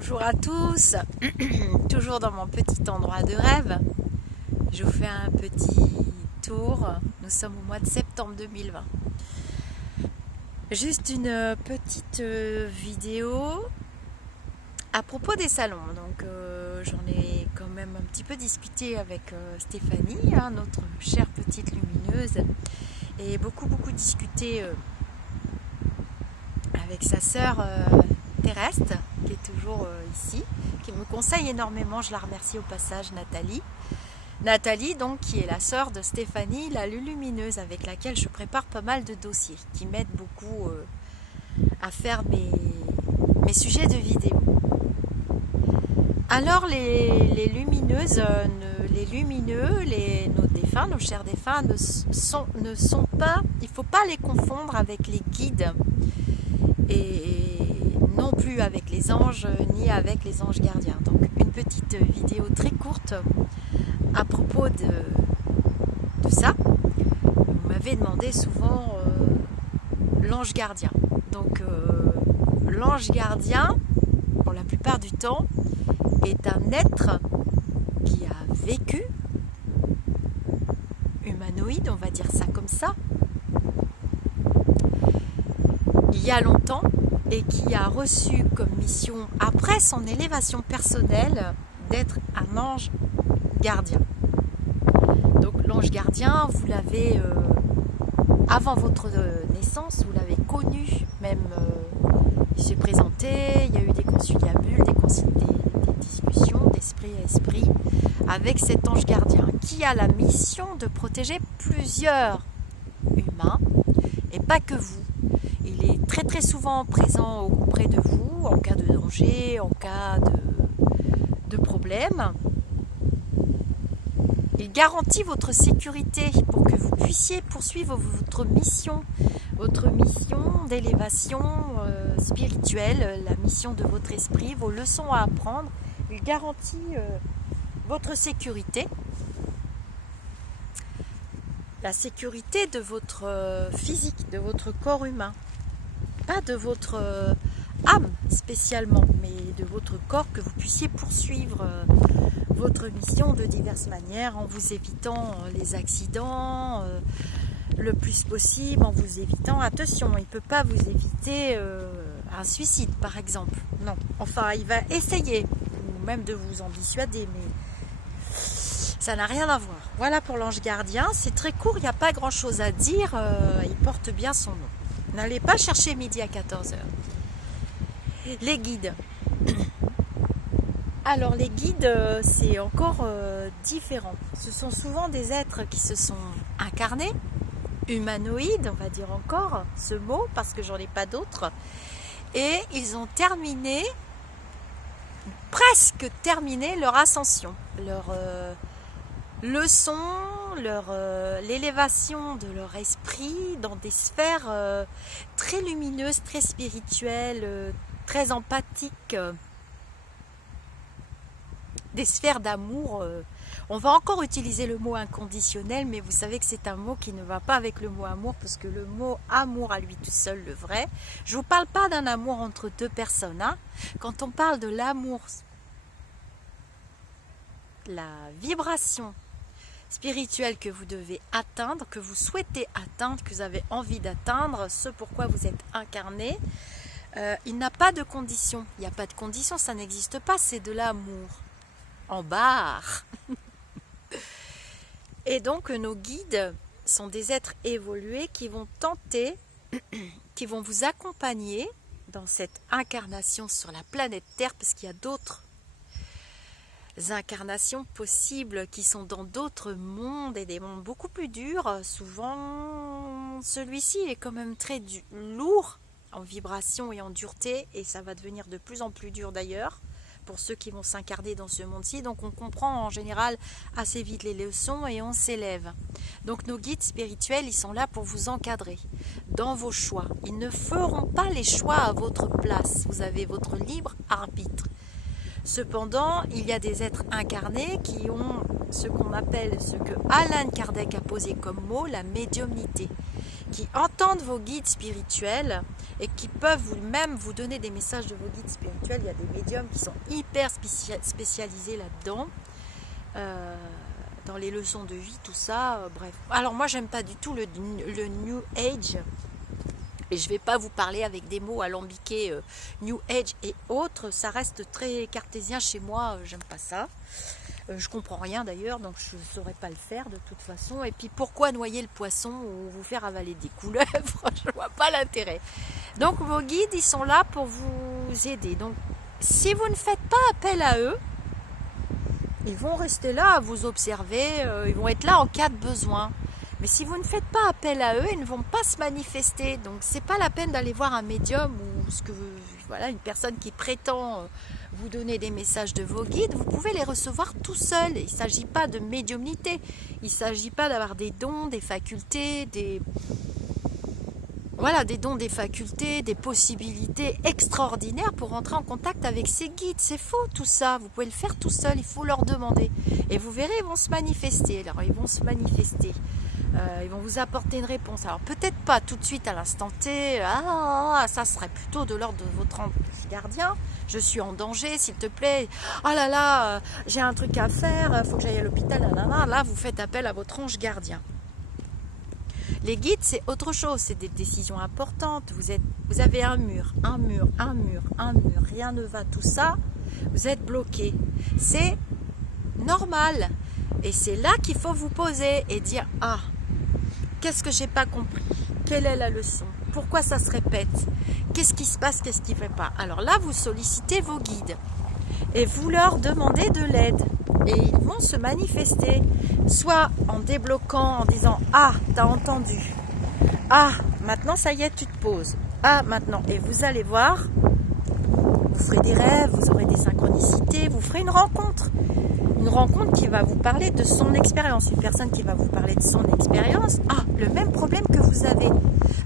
Bonjour à tous, toujours dans mon petit endroit de rêve. Je vous fais un petit tour. Nous sommes au mois de septembre 2020. Juste une petite vidéo à propos des salons. Donc j'en ai quand même un petit peu discuté avec Stéphanie, notre chère petite lumineuse, et beaucoup discuté avec sa sœur Terrestre, qui est toujours ici, qui me conseille énormément. Je la remercie au passage, Nathalie. Nathalie, donc, qui est la sœur de Stéphanie, la lumineuse, avec laquelle je prépare pas mal de dossiers, qui m'aide beaucoup à faire mes sujets de vidéo. Alors, les lumineuses, les lumineux, nos défunts, nos chers défunts, ne sont pas, il ne faut pas les confondre avec les guides, et non plus avec les anges, ni avec les anges gardiens. Donc, une petite vidéo très courte à propos de ça. Vous m'avez demandé souvent l'ange gardien. Donc, l'ange gardien, pour la plupart du temps, est un être qui a vécu, humanoïde, on va dire ça comme ça, il y a longtemps, et qui a reçu comme mission, après son élévation personnelle, d'être un ange gardien. Donc l'ange gardien, vous l'avez, avant votre naissance, vous l'avez connu, même il s'est présenté, il y a eu des conciliabules, des discussions d'esprit à esprit avec cet ange gardien, qui a la mission de protéger plusieurs humains, et pas que vous. Il est très souvent présent auprès de vous en cas de danger, en cas de problème. Il garantit votre sécurité pour que vous puissiez poursuivre votre mission d'élévation spirituelle, la mission de votre esprit, vos leçons à apprendre. Il garantit votre sécurité, la sécurité de votre physique, de votre corps humain. Pas de votre âme spécialement, mais de votre corps, que vous puissiez poursuivre votre mission de diverses manières, en vous évitant les accidents le plus possible, en vous évitant, attention, il ne peut pas vous éviter un suicide par exemple, non, enfin il va essayer, ou même de vous en dissuader, mais ça n'a rien à voir. Voilà pour l'ange gardien, c'est très court, il n'y a pas grand chose à dire, il porte bien son nom. N'allez pas chercher midi à 14h. Les guides. Alors les guides, c'est encore différent. Ce sont souvent des êtres qui se sont incarnés, humanoïdes, on va dire encore ce mot, parce que j'en ai pas d'autres. Et ils ont presque terminé leur ascension, leur leçon, l'élévation de leur esprit dans des sphères très lumineuses, très spirituelles, très empathiques, des sphères d'amour. On va encore utiliser le mot inconditionnel, mais vous savez que c'est un mot qui ne va pas avec le mot amour, parce que le mot amour à lui tout seul, le vrai, je ne vous parle pas d'un amour entre deux personnes. Quand on parle de l'amour, la vibration spirituel que vous devez atteindre, que vous souhaitez atteindre, que vous avez envie d'atteindre, ce pourquoi vous êtes incarné, il n'a pas de condition. Il n'y a pas de condition, ça n'existe pas, c'est de l'amour. En barre. Et donc nos guides sont des êtres évolués qui vont tenter, qui vont vous accompagner dans cette incarnation sur la planète Terre, parce qu'il y a d'autres incarnations possibles qui sont dans d'autres mondes, et des mondes beaucoup plus durs. Souvent celui-ci est quand même très lourd en vibration et en dureté, et ça va devenir de plus en plus dur d'ailleurs pour ceux qui vont s'incarner dans ce monde-ci. Donc on comprend en général assez vite les leçons et on s'élève. Donc nos guides spirituels, ils sont là pour vous encadrer dans vos choix. Ils ne feront pas les choix à votre place, vous avez votre libre arbitre. Cependant, il y a des êtres incarnés qui ont ce qu'on appelle, ce que Alan Kardec a posé comme mot, la médiumnité, qui entendent vos guides spirituels et qui peuvent même vous donner des messages de vos guides spirituels. Il y a des médiums qui sont hyper spécialisés là-dedans, dans les leçons de vie, tout ça, bref. Alors moi, j'aime pas du tout le New Age, et je vais pas vous parler avec des mots alambiqués New Age et autres, ça reste très cartésien chez moi, j'aime pas ça. Je comprends rien d'ailleurs, donc je ne saurais pas le faire de toute façon. Et puis pourquoi noyer le poisson ou vous faire avaler des couleuvres? Je vois pas l'intérêt. Donc vos guides, ils sont là pour vous aider. Donc si vous ne faites pas appel à eux, ils vont rester là à vous observer, ils vont être là en cas de besoin. Mais si vous ne faites pas appel à eux, ils ne vont pas se manifester. Donc c'est pas la peine d'aller voir un médium ou voilà, une personne qui prétend vous donner des messages de vos guides. Vous pouvez les recevoir tout seul. Il ne s'agit pas de médiumnité. Il ne s'agit pas d'avoir des dons, des facultés, voilà, des dons, des facultés, des possibilités extraordinaires pour entrer en contact avec ces guides. C'est faux tout ça. Vous pouvez le faire tout seul. Il faut leur demander. Et vous verrez, ils vont se manifester. Alors ils vont se manifester. Ils vont vous apporter une réponse. Alors peut-être pas tout de suite à l'instant T, ça serait plutôt de l'ordre de votre ange gardien. Je suis en danger, s'il te plaît. Ah là là, j'ai un truc à faire, il faut que j'aille à l'hôpital. Là, vous faites appel à votre ange gardien. Les guides, c'est autre chose, c'est des décisions importantes. Vous avez un mur, rien ne va, tout ça, vous êtes bloqué. C'est normal. Et c'est là qu'il faut vous poser et dire, qu'est-ce que j'ai pas compris? Quelle est la leçon? Pourquoi ça se répète? Qu'est-ce qui se passe? Qu'est-ce qui ne fait pas? Alors là, vous sollicitez vos guides et vous leur demandez de l'aide. Et ils vont se manifester, soit en débloquant, en disant « Ah, t'as entendu. Ah, maintenant, ça y est, tu te poses. Ah, maintenant. » Et vous allez voir, vous ferez des rêves, vous aurez des synchronicités, vous ferez une rencontre. Une rencontre qui va vous parler de son expérience. Une personne qui va vous parler de son expérience. Ah, le même problème que vous avez.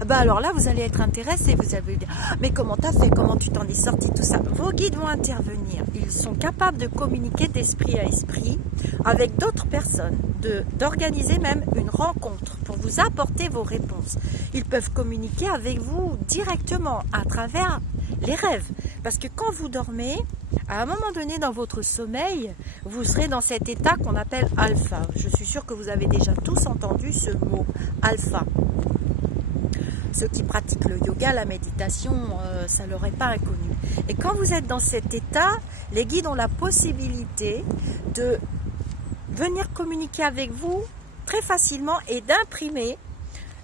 Alors là, vous allez être intéressé. Vous allez dire, mais comment t'as fait? Comment tu t'en es sorti? Tout ça. Vos guides vont intervenir. Ils sont capables de communiquer d'esprit à esprit avec d'autres personnes. D'organiser même une rencontre pour vous apporter vos réponses. Ils peuvent communiquer avec vous directement à travers les rêves. Parce que quand vous dormez, à un moment donné dans votre sommeil, vous serez dans cet état qu'on appelle alpha. Je suis sûre que vous avez déjà tous entendu ce mot, alpha. Ceux qui pratiquent le yoga, la méditation, ça ne leur est pas inconnu. Et quand vous êtes dans cet état, les guides ont la possibilité de venir communiquer avec vous très facilement et d'imprimer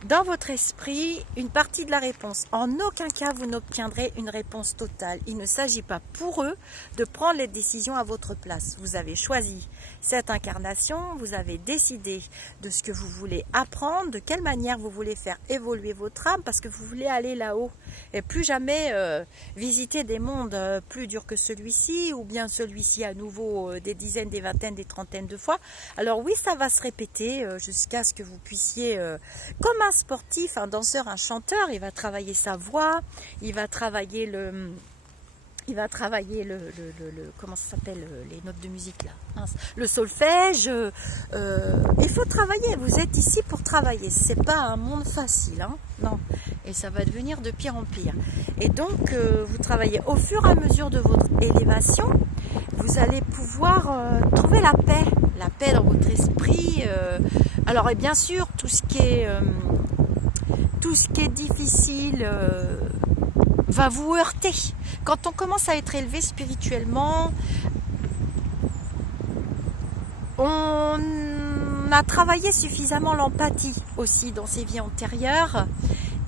dans votre esprit une partie de la réponse. En aucun cas, vous n'obtiendrez une réponse totale. Il ne s'agit pas pour eux de prendre les décisions à votre place. Vous avez choisi cette incarnation, vous avez décidé de ce que vous voulez apprendre, de quelle manière vous voulez faire évoluer votre âme, parce que vous voulez aller là-haut et plus jamais visiter des mondes plus durs que celui-ci, ou bien celui-ci à nouveau des dizaines, des vingtaines, des trentaines de fois. Alors oui, ça va se répéter jusqu'à ce que vous puissiez, comme un sportif, un danseur, un chanteur, il va travailler sa voix, il va travailler le comment ça s'appelle, les notes de musique là, le solfège. Il faut travailler, vous êtes ici pour travailler, c'est pas un monde facile, hein, non, et ça va devenir de pire en pire. Et donc vous travaillez au fur et à mesure de votre élévation, vous allez pouvoir trouver la paix dans votre esprit. Alors et bien sûr tout ce qui est difficile va vous heurter. Quand on commence à être élevé spirituellement, on a travaillé suffisamment l'empathie aussi dans ses vies antérieures.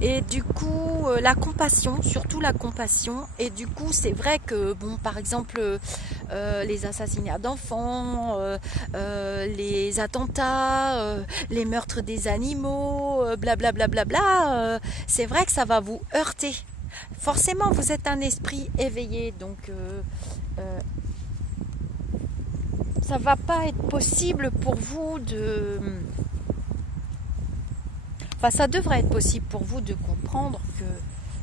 Et du coup, la compassion, surtout la compassion. Et du coup, c'est vrai que, bon, par exemple, les assassinats d'enfants, les attentats, les meurtres des animaux, blablabla, c'est vrai que ça va vous heurter. Forcément, vous êtes un esprit éveillé, donc ça va pas être possible pour vous de... Enfin, ça devrait être possible pour vous de comprendre que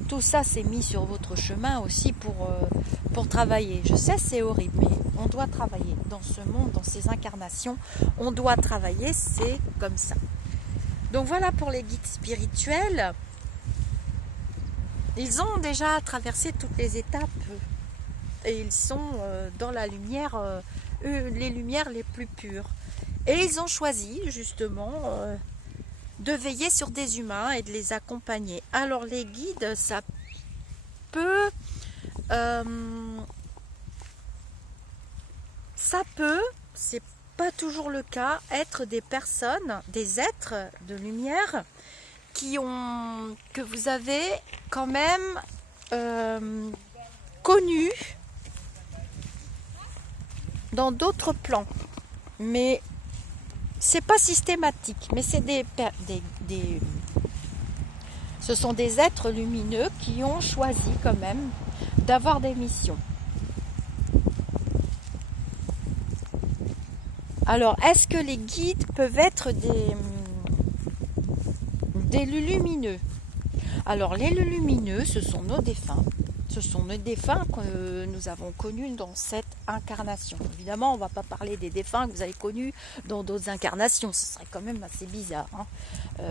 tout ça s'est mis sur votre chemin aussi pour travailler. Je sais, c'est horrible, mais on doit travailler dans ce monde, dans ces incarnations. On doit travailler, c'est comme ça. Donc voilà pour les guides spirituels. Ils ont déjà traversé toutes les étapes et ils sont dans la lumière, les lumières les plus pures. Et ils ont choisi justement de veiller sur des humains et de les accompagner. Alors les guides, ça peut, c'est pas toujours le cas, être des personnes, des êtres de lumière que vous avez quand même connus dans d'autres plans. Mais c'est pas systématique, mais c'est ce sont des êtres lumineux qui ont choisi quand même d'avoir des missions. Alors, est-ce que les guides peuvent être des lumineux? Alors, les lumineux, ce sont nos défunts. Ce sont nos défunts que nous avons connus dans cette incarnation. Évidemment, on ne va pas parler des défunts que vous avez connus dans d'autres incarnations. Ce serait quand même assez bizarre.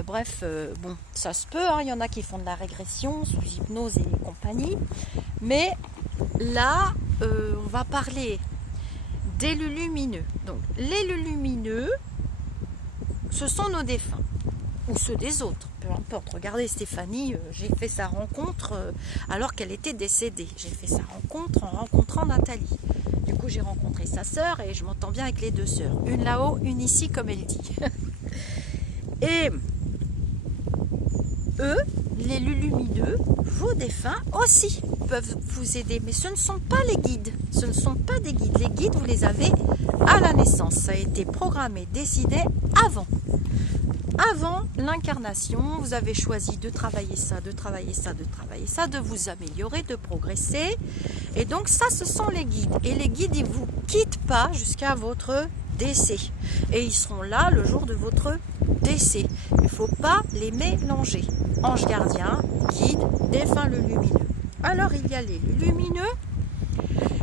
Bref, bon, ça se peut. Il y en a qui font de la régression sous hypnose et compagnie. Mais là, on va parler des lumineux. Donc, les lumineux, ce sont nos défunts. Ou ceux des autres, peu importe. Regardez Stéphanie, j'ai fait sa rencontre alors qu'elle était décédée. J'ai fait sa rencontre en rencontrant Nathalie. Du coup, j'ai rencontré sa sœur et je m'entends bien avec les deux sœurs. Une là-haut, une ici, comme elle dit. Et eux, les lumineux, vos défunts aussi peuvent vous aider. Mais ce ne sont pas les guides. Ce ne sont pas des guides. Les guides, vous les avez à la naissance. Ça a été programmé, décidé avant. Avant l'incarnation, vous avez choisi de travailler ça, de travailler ça, de travailler ça, de vous améliorer, de progresser. Et donc ça, ce sont les guides. Et les guides, ils ne vous quittent pas jusqu'à votre décès. Et ils seront là le jour de votre décès. Il ne faut pas les mélanger. Ange gardien, guide, défunt le lumineux. Alors il y a les lumineux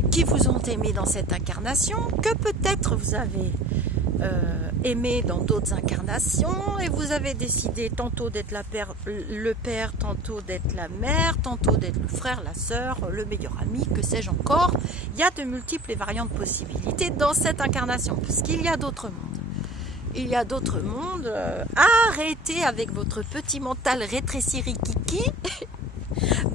qui vous ont aimé dans cette incarnation, que peut-être vous avez aimé dans d'autres incarnations, et vous avez décidé tantôt d'être le père, tantôt d'être la mère, tantôt d'être le frère, la sœur, le meilleur ami, que sais-je encore. Il y a de multiples et variantes possibilités dans cette incarnation, parce qu'il y a d'autres mondes. Il y a d'autres mondes. Arrêtez avec votre petit mental rétréci-rikiki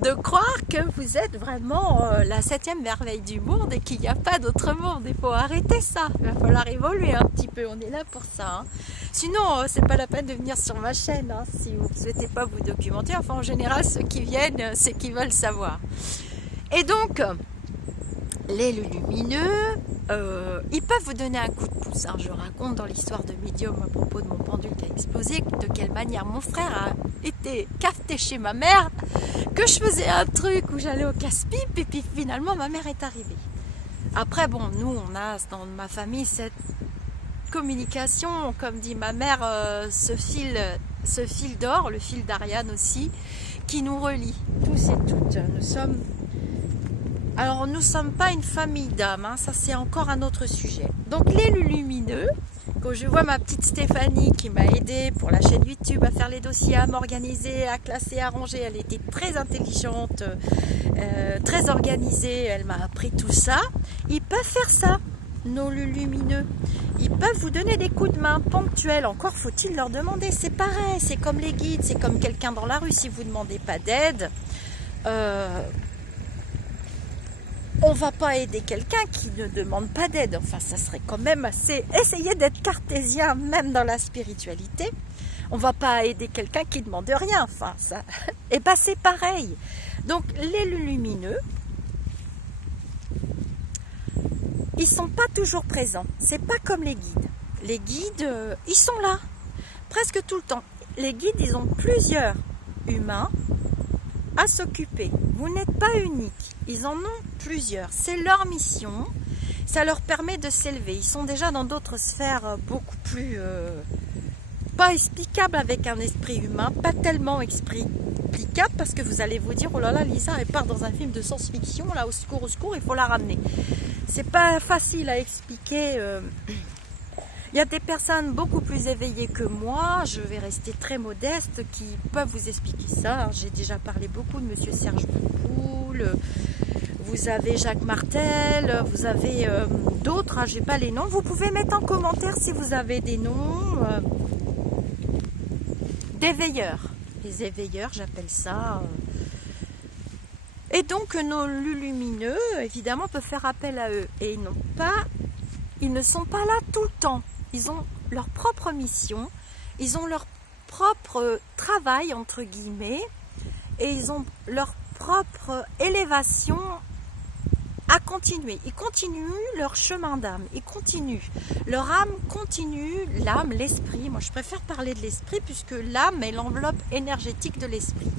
de croire que vous êtes vraiment la 7e merveille du monde et qu'il n'y a pas d'autre monde. Il faut arrêter ça. Il va falloir évoluer un petit peu. On est là pour ça. Hein. Sinon, c'est pas la peine de venir sur ma chaîne hein, si vous ne souhaitez pas vous documenter. Enfin, en général, ceux qui viennent, c'est qu'ils veulent savoir. Et donc, les lumineux, ils peuvent vous donner un coup de pouce. Hein. Je raconte dans l'histoire de Medium à propos de mon pendule qui a explosé, de quelle manière mon frère a été cafeté chez ma mère, que je faisais un truc où j'allais au casse-pipe et puis finalement ma mère est arrivée. Après, bon, nous, on a dans ma famille cette communication, comme dit ma mère, ce fil d'or, le fil d'Ariane aussi, qui nous relie, tous et toutes. Alors, nous ne sommes pas une famille d'âmes, hein, ça c'est encore un autre sujet. Donc, les lumineux, quand je vois ma petite Stéphanie qui m'a aidée pour la chaîne YouTube à faire les dossiers, à m'organiser, à classer, à ranger, elle était très intelligente, très organisée, elle m'a appris tout ça. Ils peuvent faire ça, nos lumineux. Ils peuvent vous donner des coups de main ponctuels, encore faut-il leur demander. C'est pareil, c'est comme les guides, c'est comme quelqu'un dans la rue, si vous ne demandez pas d'aide. On ne va pas aider quelqu'un qui ne demande pas d'aide. Enfin, ça serait quand même assez... Essayez d'être cartésien, même dans la spiritualité. On ne va pas aider quelqu'un qui ne demande rien. Enfin, ça... Et bien, c'est pareil. Donc, les lumineux, ils ne sont pas toujours présents. C'est pas comme les guides. Les guides, ils sont là, presque tout le temps. Les guides, ils ont plusieurs humains à s'occuper. Vous n'êtes pas unique. Ils en ont plusieurs. C'est leur mission. Ça leur permet de s'élever. Ils sont déjà dans d'autres sphères beaucoup plus... pas explicables avec un esprit humain. Pas tellement explicable parce que vous allez vous dire, oh là là, Lisa, elle part dans un film de science-fiction. Là, au secours, il faut la ramener. C'est pas facile à expliquer Il y a des personnes beaucoup plus éveillées que moi, je vais rester très modeste, qui peuvent vous expliquer ça. J'ai déjà parlé beaucoup de Monsieur Serge Bouboul, vous avez Jacques Martel, vous avez d'autres, hein, j'ai pas les noms. Vous pouvez mettre en commentaire si vous avez des noms d'éveilleurs. Les éveilleurs, j'appelle ça. Et donc nos lumineux, évidemment, peuvent faire appel à eux. Et ils ne sont pas là tout le temps. Ils ont leur propre mission, ils ont leur propre travail, entre guillemets, et ils ont leur propre élévation à continuer. Ils continuent leur chemin d'âme, ils continuent. Leur âme continue, l'âme, l'esprit. Moi, je préfère parler de l'esprit puisque l'âme est l'enveloppe énergétique de l'esprit.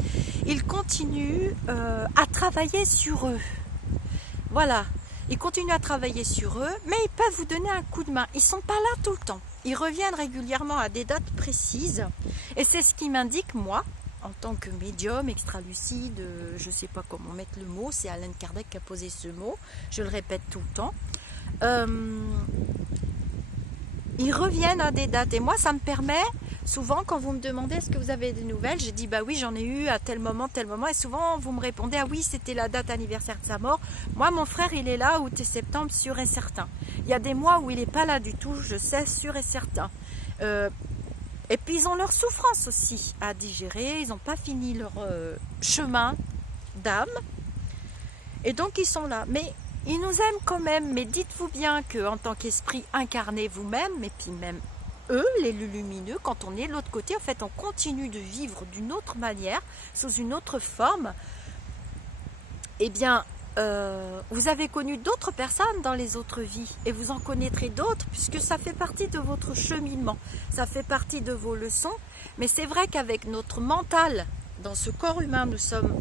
Ils continuent à travailler sur eux. Voilà. Ils continuent à travailler sur eux, mais ils peuvent vous donner un coup de main. Ils ne sont pas là tout le temps. Ils reviennent régulièrement à des dates précises. Et c'est ce qui m'indique, moi, en tant que médium, extralucide, je ne sais pas comment mettre le mot, c'est Alan Kardec qui a posé ce mot, je le répète tout le temps. Ils reviennent à des dates. Et moi, ça me permet, souvent, quand vous me demandez est-ce que vous avez des nouvelles, j'ai dit bah oui, j'en ai eu à tel moment. Et souvent, vous me répondez ah oui, c'était la date anniversaire de sa mort. Moi, mon frère, il est là août et septembre, sûr et certain. Il y a des mois où il n'est pas là du tout, je sais, sûr et certain. Et puis, ils ont leur souffrance aussi à digérer. Ils n'ont pas fini leur chemin d'âme. Et donc, ils sont là. Mais ils nous aiment quand même. Mais dites-vous bien qu'en tant qu'esprit incarné vous-même, et puis même eux, les lumineux, quand on est de l'autre côté, en fait, on continue de vivre d'une autre manière, sous une autre forme. Eh bien, vous avez connu d'autres personnes dans les autres vies et vous en connaîtrez d'autres puisque ça fait partie de votre cheminement, ça fait partie de vos leçons. Mais c'est vrai qu'avec notre mental, dans ce corps humain, nous sommes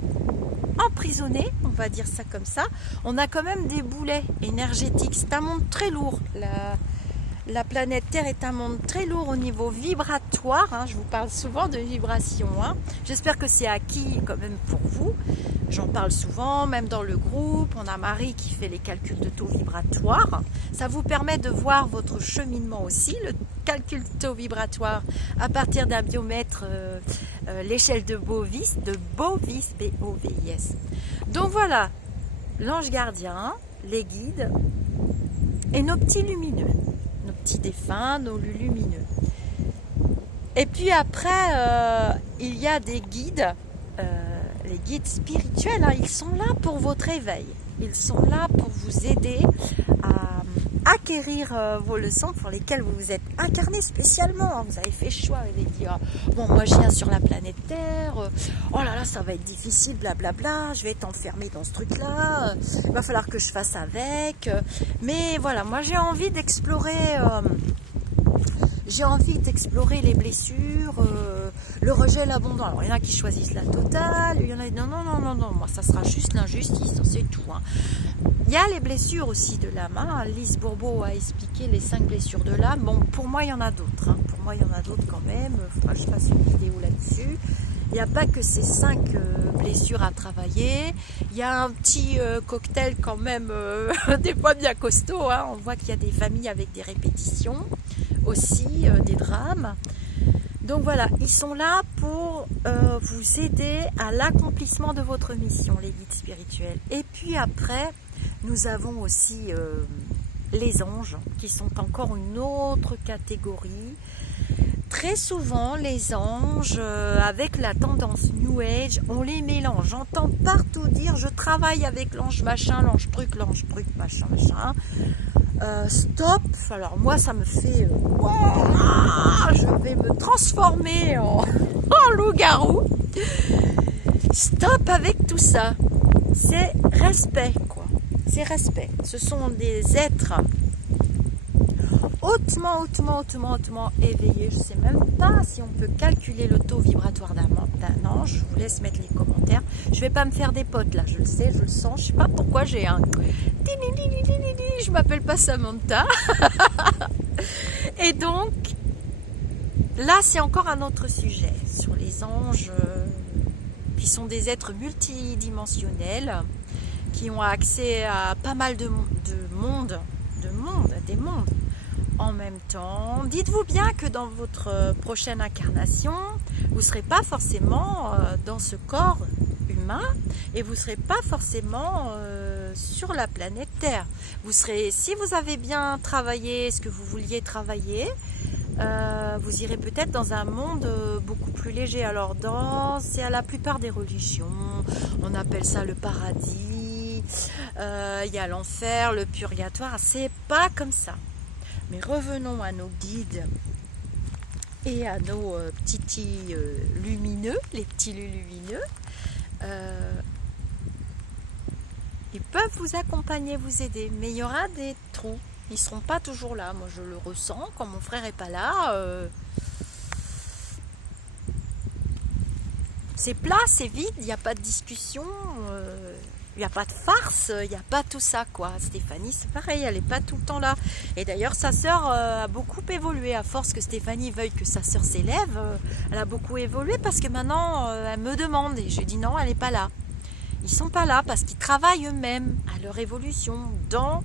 emprisonnés, on va dire ça comme ça. On a quand même des boulets énergétiques. C'est un monde très lourd. La planète Terre est un monde très lourd au niveau vibratoire. Hein. Je vous parle souvent de vibration. Hein. J'espère que c'est acquis quand même pour vous. J'en parle souvent, même dans le groupe. On a Marie qui fait les calculs de taux vibratoire. Ça vous permet de voir votre cheminement aussi. Le calcul de taux vibratoire à partir d'un biomètre, l'échelle de Bovis, B-O-V-I-S. Donc voilà, l'ange gardien, les guides et nos petits lumineux. Nos petits défunts, nos lumineux. Et puis après, il y a des guides, les guides spirituels, hein, ils sont là pour votre éveil. Ils sont là pour vous aider à acquérir vos leçons pour lesquelles vous vous êtes incarné spécialement. Hein. Vous avez fait choix, vous avez dit bon, moi je viens sur la planète Terre, oh là là, ça va être difficile, blablabla, je vais être enfermé dans ce truc-là, il va falloir que je fasse avec. Mais voilà, moi j'ai envie d'explorer. J'ai envie d'explorer les blessures, le rejet, l'abandon. Alors, il y en a qui choisissent la totale, il y en a non, moi, ça sera juste l'injustice, c'est tout. Hein. Il y a les blessures aussi de l'âme. Hein. Lise Bourbeau a expliqué les 5 blessures de l'âme. Bon, pour moi, il y en a d'autres. Hein. Pour moi, il y en a d'autres quand même. Il faudra que je fasse une vidéo là-dessus. Il n'y a pas que ces 5 blessures à travailler. Il y a un petit cocktail quand même, des fois bien costaud. Hein. On voit qu'il y a des familles avec des répétitions. Aussi des drames. Donc voilà, ils sont là pour vous aider à l'accomplissement de votre mission, les guides spirituels. Et puis après, nous avons aussi les anges, qui sont encore une autre catégorie. Très souvent, les anges, avec la tendance New Age, on les mélange. J'entends partout dire, je travaille avec l'ange machin, l'ange truc, machin. Stop, alors moi ça me fait je vais me transformer en loup-garou. Stop avec tout ça. C'est respect, quoi. C'est respect. Ce sont des êtres hautement éveillés. Je ne sais même pas si on peut calculer le taux vibratoire d'un ange. Je vous laisse mettre les commentaires. Je ne vais pas me faire des potes là, je le sais, je le sens. Je ne sais pas pourquoi j'ai un... Je m'appelle pas Samantha. Et donc, là c'est encore un autre sujet sur les anges qui sont des êtres multidimensionnels qui ont accès à pas mal de mondes. en même temps, dites-vous bien que dans votre prochaine incarnation, vous ne serez pas forcément dans ce corps humain et vous ne serez pas forcément sur la planète Terre. Vous serez, si vous avez bien travaillé ce que vous vouliez travailler, vous irez peut-être dans un monde beaucoup plus léger. Alors c'est à la plupart des religions, on appelle ça le paradis, il y a l'enfer, le purgatoire, c'est pas comme ça. Mais revenons à nos guides et à nos petits lumineux, les petits lumineux. Ils peuvent vous accompagner, vous aider, mais il y aura des trous. Ils ne seront pas toujours là. Moi, je le ressens. Quand mon frère n'est pas là, c'est plat, c'est vide. Il n'y a pas de discussion. Il n'y a pas de farce. Il n'y a pas tout ça, quoi. Stéphanie, c'est pareil. Elle n'est pas tout le temps là. Et d'ailleurs, sa sœur a beaucoup évolué. À force que Stéphanie veuille que sa sœur s'élève, elle a beaucoup évolué parce que maintenant, elle me demande. Et je dis non, elle n'est pas là. Ils ne sont pas là parce qu'ils travaillent eux-mêmes à leur évolution dans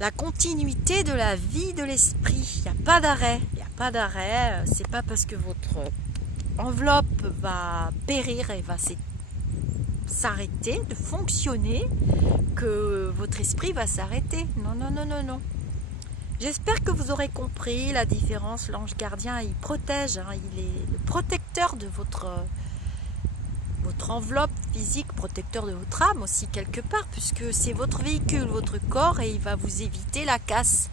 la continuité de la vie de l'esprit. Il n'y a pas d'arrêt. Il n'y a pas d'arrêt. C'est pas parce que votre enveloppe va périr et va s'arrêter de fonctionner que votre esprit va s'arrêter. Non, non, non, non, non. J'espère que vous aurez compris la différence. L'ange gardien, il protège. Il est le protecteur de votre enveloppe physique, protecteur de votre âme aussi quelque part, puisque c'est votre véhicule, votre corps, et il va vous éviter la casse,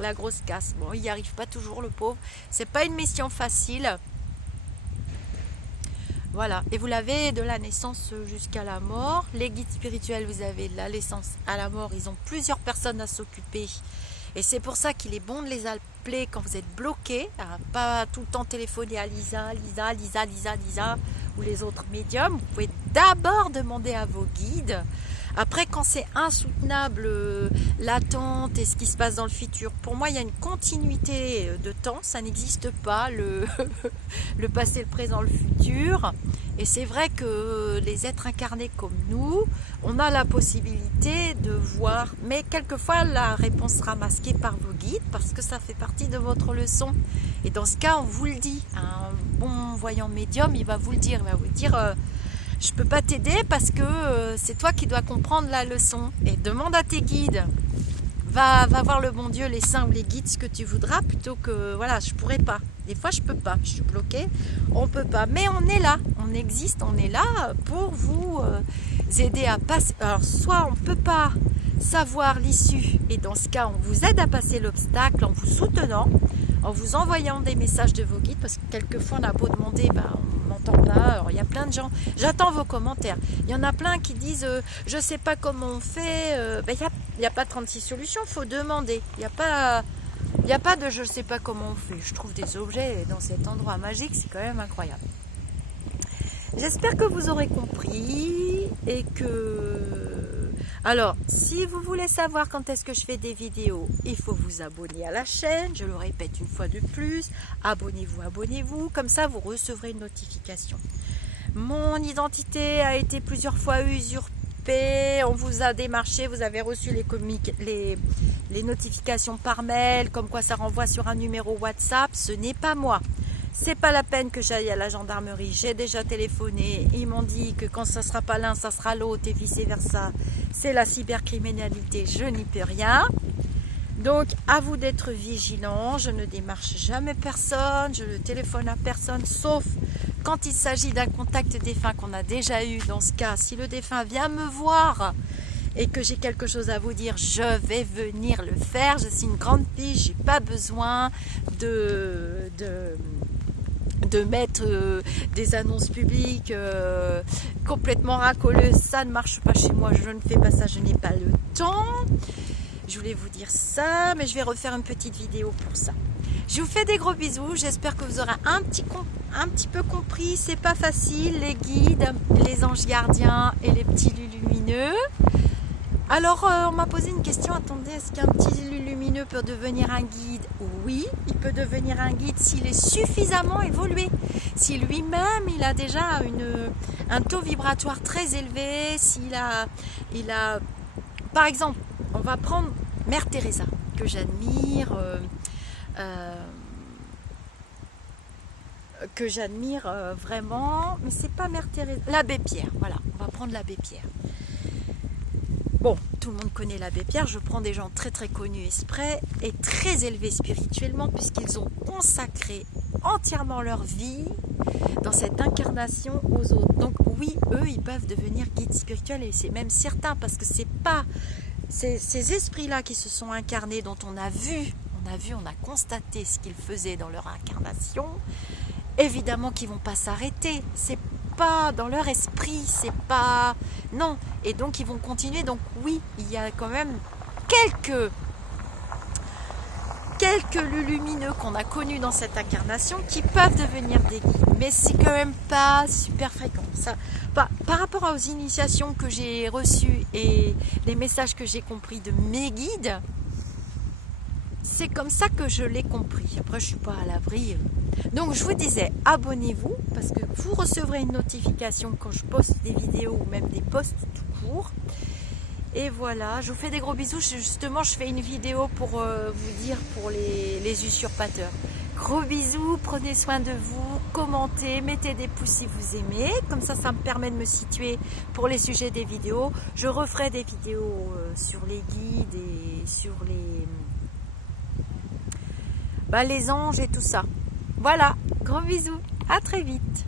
la grosse casse. Bon, il n'y arrive pas toujours, le pauvre. C'est pas une mission facile. Voilà, et vous l'avez de la naissance jusqu'à la mort. Les guides spirituels, vous avez de la naissance à la mort. Ils ont plusieurs personnes à s'occuper. Et c'est pour ça qu'il est bon de les appeler quand vous êtes bloqué. Pas tout le temps téléphoner à Lisa, ou les autres médiums. Vous pouvez d'abord demander à vos guides. Après, quand c'est insoutenable, l'attente et ce qui se passe dans le futur, pour moi, il y a une continuité de temps. Ça n'existe pas, le passé, le présent, le futur. Et c'est vrai que les êtres incarnés comme nous, on a la possibilité de voir. Mais quelquefois, la réponse sera masquée par vos guides parce que ça fait partie de votre leçon. Et dans ce cas, on vous le dit. Un bon voyant médium, il va vous le dire. Il va vous dire... je ne peux pas t'aider parce que c'est toi qui dois comprendre la leçon. Et demande à tes guides. Va voir le bon Dieu, les saints ou les guides, ce que tu voudras, plutôt que, voilà, je ne pourrais pas. Des fois, je ne peux pas. Je suis bloquée. On ne peut pas. Mais on est là. On existe. On est là pour vous aider à passer. Alors, soit on ne peut pas savoir l'issue. Et dans ce cas, on vous aide à passer l'obstacle en vous soutenant, en vous envoyant des messages de vos guides. Parce que quelquefois, on a beau demander, pas. Alors, il y a plein de gens, j'attends vos commentaires. Il y en a plein qui disent je sais pas comment on fait. Il n'y a pas 36 solutions, il faut demander. Il n'y a pas de je sais pas comment on fait. Je trouve des objets dans cet endroit magique, c'est quand même incroyable. J'espère que vous aurez compris et que... Alors, si vous voulez savoir quand est-ce que je fais des vidéos, il faut vous abonner à la chaîne. Je le répète une fois de plus. Abonnez-vous. Comme ça, vous recevrez une notification. Mon identité a été plusieurs fois usurpée. On vous a démarché. Vous avez reçu les notifications par mail. Comme quoi, ça renvoie sur un numéro WhatsApp. Ce n'est pas moi. C'est pas la peine que j'aille à la gendarmerie. J'ai déjà téléphoné. Ils m'ont dit que quand ça sera pas l'un, ça sera l'autre et vice versa. C'est la cybercriminalité. Je n'y peux rien. Donc, à vous d'être vigilants. Je ne démarche jamais personne. Je ne téléphone à personne, sauf quand il s'agit d'un contact défunt qu'on a déjà eu. Dans ce cas, si le défunt vient me voir et que j'ai quelque chose à vous dire, je vais venir le faire. Je suis une grande fille. J'ai pas besoin de mettre des annonces publiques complètement racoleuses. Ça ne marche pas chez moi, je ne fais pas ça, je n'ai pas le temps. Je voulais vous dire ça, mais je vais refaire une petite vidéo pour ça. Je vous fais des gros bisous, j'espère que vous aurez un petit peu compris. C'est pas facile, les guides, les anges gardiens et les petits lumineux. Alors, on m'a posé une question, attendez, est-ce qu'un petit lumineux peut devenir un guide? Oui, il peut devenir un guide s'il est suffisamment évolué. Si lui-même, il a déjà un taux vibratoire très élevé, s'il a... Par exemple, on va prendre Mère Teresa, que j'admire, vraiment, mais c'est pas Mère Thérèse, l'abbé Pierre, voilà, on va prendre l'abbé Pierre. Bon, tout le monde connaît l'abbé Pierre, je prends des gens très très connus et très élevés spirituellement, puisqu'ils ont consacré entièrement leur vie dans cette incarnation aux autres. Donc oui, eux, ils peuvent devenir guides spirituels, et c'est même certain, parce que c'est pas ces esprits-là qui se sont incarnés, dont on a constaté ce qu'ils faisaient dans leur incarnation, évidemment qu'ils vont pas s'arrêter, c'est pas dans leur esprit, c'est pas... Non, et donc ils vont continuer, donc oui, il y a quand même quelques lumineux qu'on a connus dans cette incarnation qui peuvent devenir des guides, mais c'est quand même pas super fréquent. Ça, par rapport aux initiations que j'ai reçues et les messages que j'ai compris de mes guides, c'est comme ça que je l'ai compris. Après, je suis pas à l'abri. Donc, je vous disais, abonnez-vous, parce que vous recevrez une notification quand je poste des vidéos ou même des posts tout court. Et voilà, je vous fais des gros bisous. Justement, je fais une vidéo pour vous dire pour les usurpateurs. Gros bisous, prenez soin de vous, commentez, mettez des pouces si vous aimez. Comme ça me permet de me situer pour les sujets des vidéos. Je referai des vidéos sur les guides et sur les anges et tout ça. Voilà, gros bisous, à très vite.